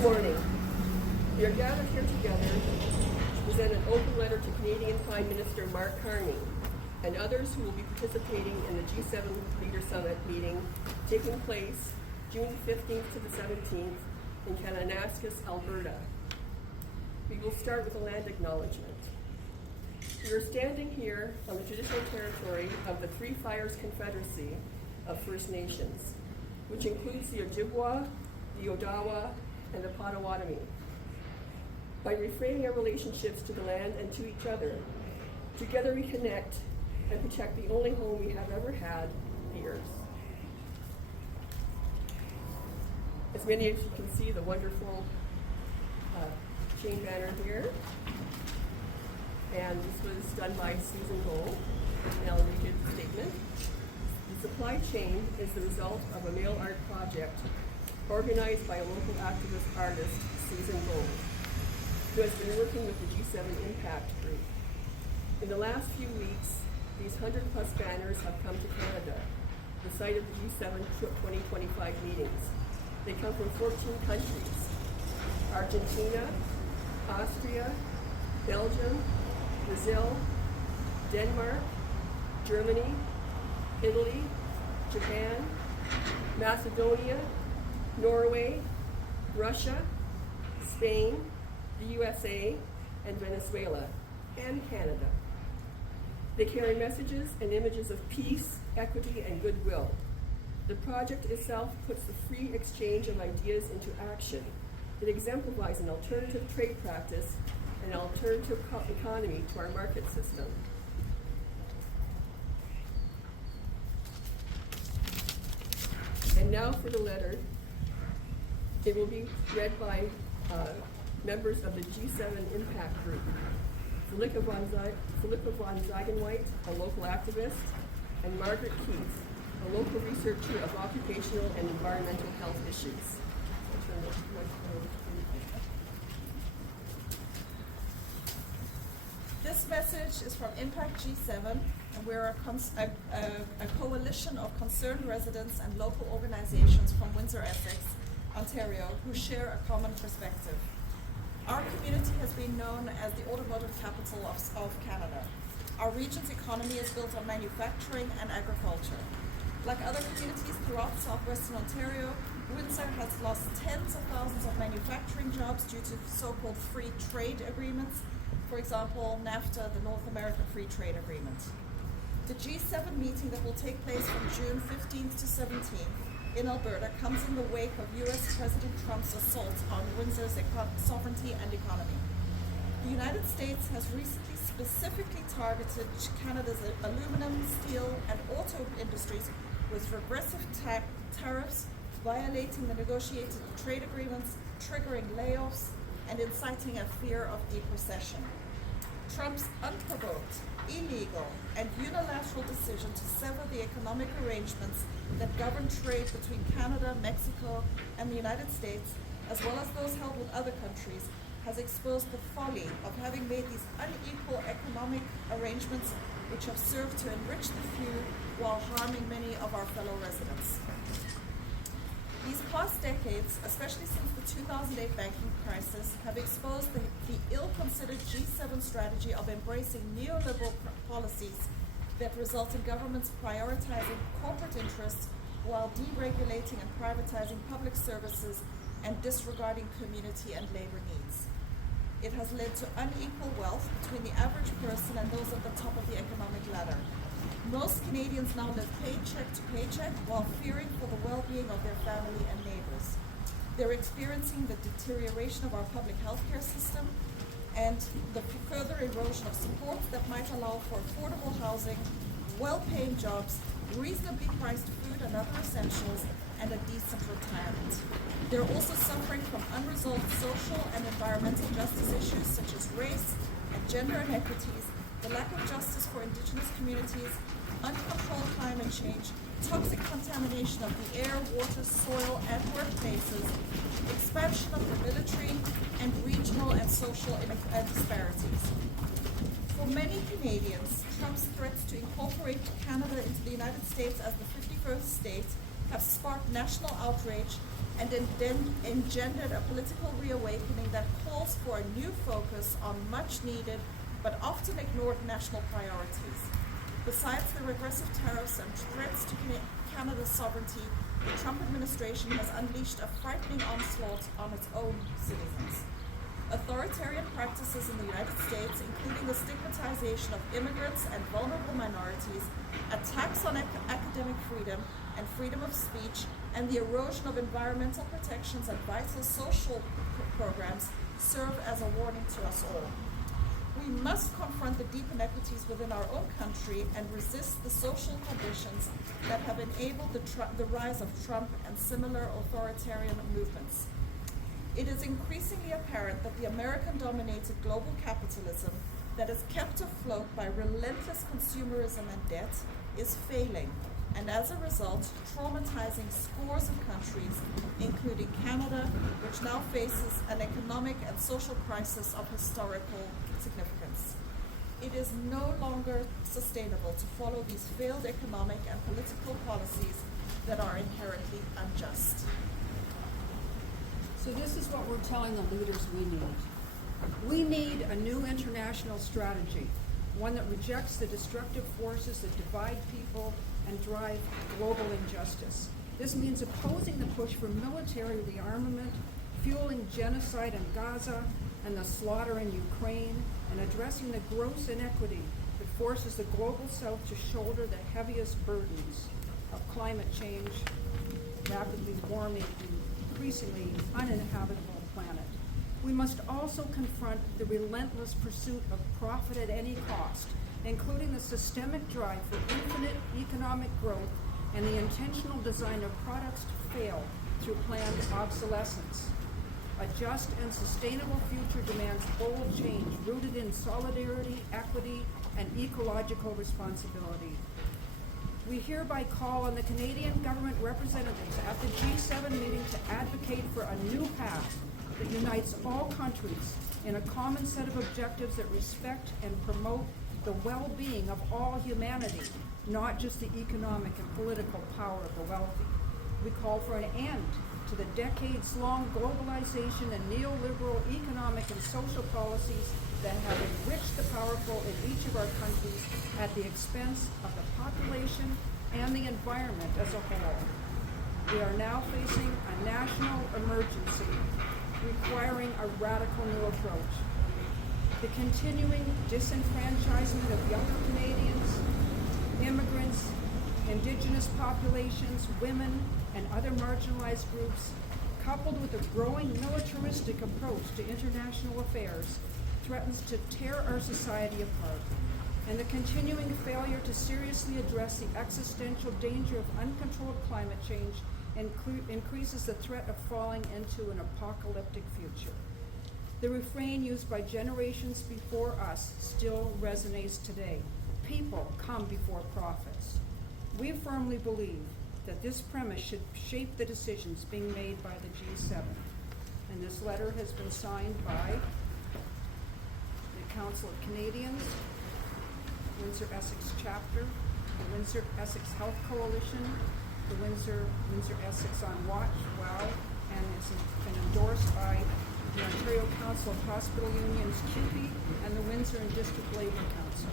Good morning. We are gathered here together to present an open letter to Canadian Prime Minister Mark Carney and others who will be participating in the G7 Leader Summit meeting taking place June 15th to the 17th in Kananaskis, Alberta. We will start with a land acknowledgement. We are standing here on the traditional territory of the Three Fires Confederacy of First Nations, which includes the Ojibwa, the Odawa, and the Potawatomi. By reframing our relationships to the land and to each other, together we connect and protect the only home we have ever had, the earth. As many of you can see, the wonderful chain banner here. And this was done by Susan Gold, and I'll read the statement. The supply chain is the result of a mail art project organized by a local activist artist, Susan Gold, who has been working with the G7 Impact Group. In the last few weeks, these 100+ banners have come to Canada, the site of the G7 2025 meetings. They come from 14 countries: Argentina, Austria, Belgium, Brazil, Denmark, Germany, Italy, Japan, Macedonia, Norway, Russia, Spain, the USA, and Venezuela, and Canada. They carry messages and images of peace, equity, and goodwill. The project itself puts the free exchange of ideas into action. It exemplifies an alternative trade practice and an alternative economy to our market system. And now for the letter. It will be read by members of the G7 Impact Group. Philippa von Zagenweit, a local activist, and Margaret Keith, a local researcher of occupational and environmental health issues. This message is from IMPACTG7, and we're a coalition of concerned residents and local organizations from Windsor, Essex, Ontario, who share a common perspective. Our community has been known as the automotive capital of Canada. Our region's economy is built on manufacturing and agriculture. Like other communities throughout southwestern Ontario, Windsor has lost tens of thousands of manufacturing jobs due to so-called free trade agreements. For example, NAFTA, the North American Free Trade Agreement. The G7 meeting that will take place from June 15th to 17th in Alberta comes in the wake of US President Trump's assault on Windsor's sovereignty and economy. The United States has recently specifically targeted Canada's aluminum, steel, and auto industries with regressive tariffs, violating the negotiated trade agreements, triggering layoffs, and inciting a fear of deep recession. Trump's unprovoked, illegal, and unilateral decision to sever the economic arrangements that govern trade between Canada, Mexico, and the United States, as well as those held with other countries, has exposed the folly of having made these unequal economic arrangements which have served to enrich the few while harming many of our fellow residents. These past decades, especially since the 2008 banking crisis, have exposed the ill-considered G7 strategy of embracing neoliberal policies that result in governments prioritizing corporate interests while deregulating and privatizing public services and disregarding community and labor needs. It has led to unequal wealth between the average person and those at the top of the economic ladder. Most Canadians now live paycheck to paycheck while fearing for the well-being of their family and neighbors. They're experiencing the deterioration of our public healthcare system and the further erosion of supports that might allow for affordable housing, well-paying jobs, reasonably priced food and other essentials, and a decent retirement. They're also suffering from unresolved social and environmental justice issues such as race and gender inequities, the lack of justice for Indigenous communities, uncontrolled climate change, toxic contamination of the air, water, soil, and workplaces, expansion of the military, and regional and social disparities. For many Canadians, Trump's threats to incorporate Canada into the United States as the 51st state have sparked national outrage and then engendered a political reawakening that calls for a new focus on much needed but often ignored national priorities. Besides the regressive tariffs and threats to Canada's sovereignty, the Trump administration has unleashed a frightening onslaught on its own citizens. Authoritarian practices in the United States, including the stigmatization of immigrants and vulnerable minorities, attacks on academic freedom and freedom of speech, and the erosion of environmental protections and vital social programs serve as a warning to us all. We must confront the deep inequities within our own country and resist the social conditions that have enabled the rise of Trump and similar authoritarian movements. It is increasingly apparent that the American-dominated global capitalism that is kept afloat by relentless consumerism and debt is failing, and as a result, traumatizing scores of countries, including Canada, which now faces an economic and social crisis of historical significance. It is no longer sustainable to follow these failed economic and political policies that are inherently unjust. So this is what we're telling the leaders we need. We need a new international strategy, one that rejects the destructive forces that divide people and drive global injustice. This means opposing the push for military rearmament, fueling genocide in Gaza and the slaughter in Ukraine, and addressing the gross inequity that forces the global south to shoulder the heaviest burdens of climate change, rapidly warming, and increasingly uninhabitable planet. We must also confront the relentless pursuit of profit at any cost, including the systemic drive for infinite economic growth and the intentional design of products to fail through planned obsolescence. A just and sustainable future demands bold change rooted in solidarity, equity, and ecological responsibility. We hereby call on the Canadian government representatives at the G7 meeting to advocate for a new path that unites all countries in a common set of objectives that respect and promote the well-being of all humanity, not just the economic and political power of the wealthy. We call for an end to the decades-long globalization and neoliberal economic and social policies that have enriched the powerful in each of our countries at the expense of the population and the environment as a whole. We are now facing a national emergency requiring a radical new approach. The continuing disenfranchisement of younger Canadians, immigrants, Indigenous populations, women, and other marginalized groups, coupled with a growing militaristic approach to international affairs, threatens to tear our society apart. And the continuing failure to seriously address the existential danger of uncontrolled climate change increases the threat of falling into an apocalyptic future. The refrain used by generations before us still resonates today. People come before profits. We firmly believe that this premise should shape the decisions being made by the G7. And this letter has been signed by the Council of Canadians, Windsor-Essex Chapter, the Windsor-Essex Health Coalition, the Windsor-Essex on Watch, WOW, and it's been endorsed by the Ontario Council of Hospital Unions, CUPE, and the Windsor and District Labour Council.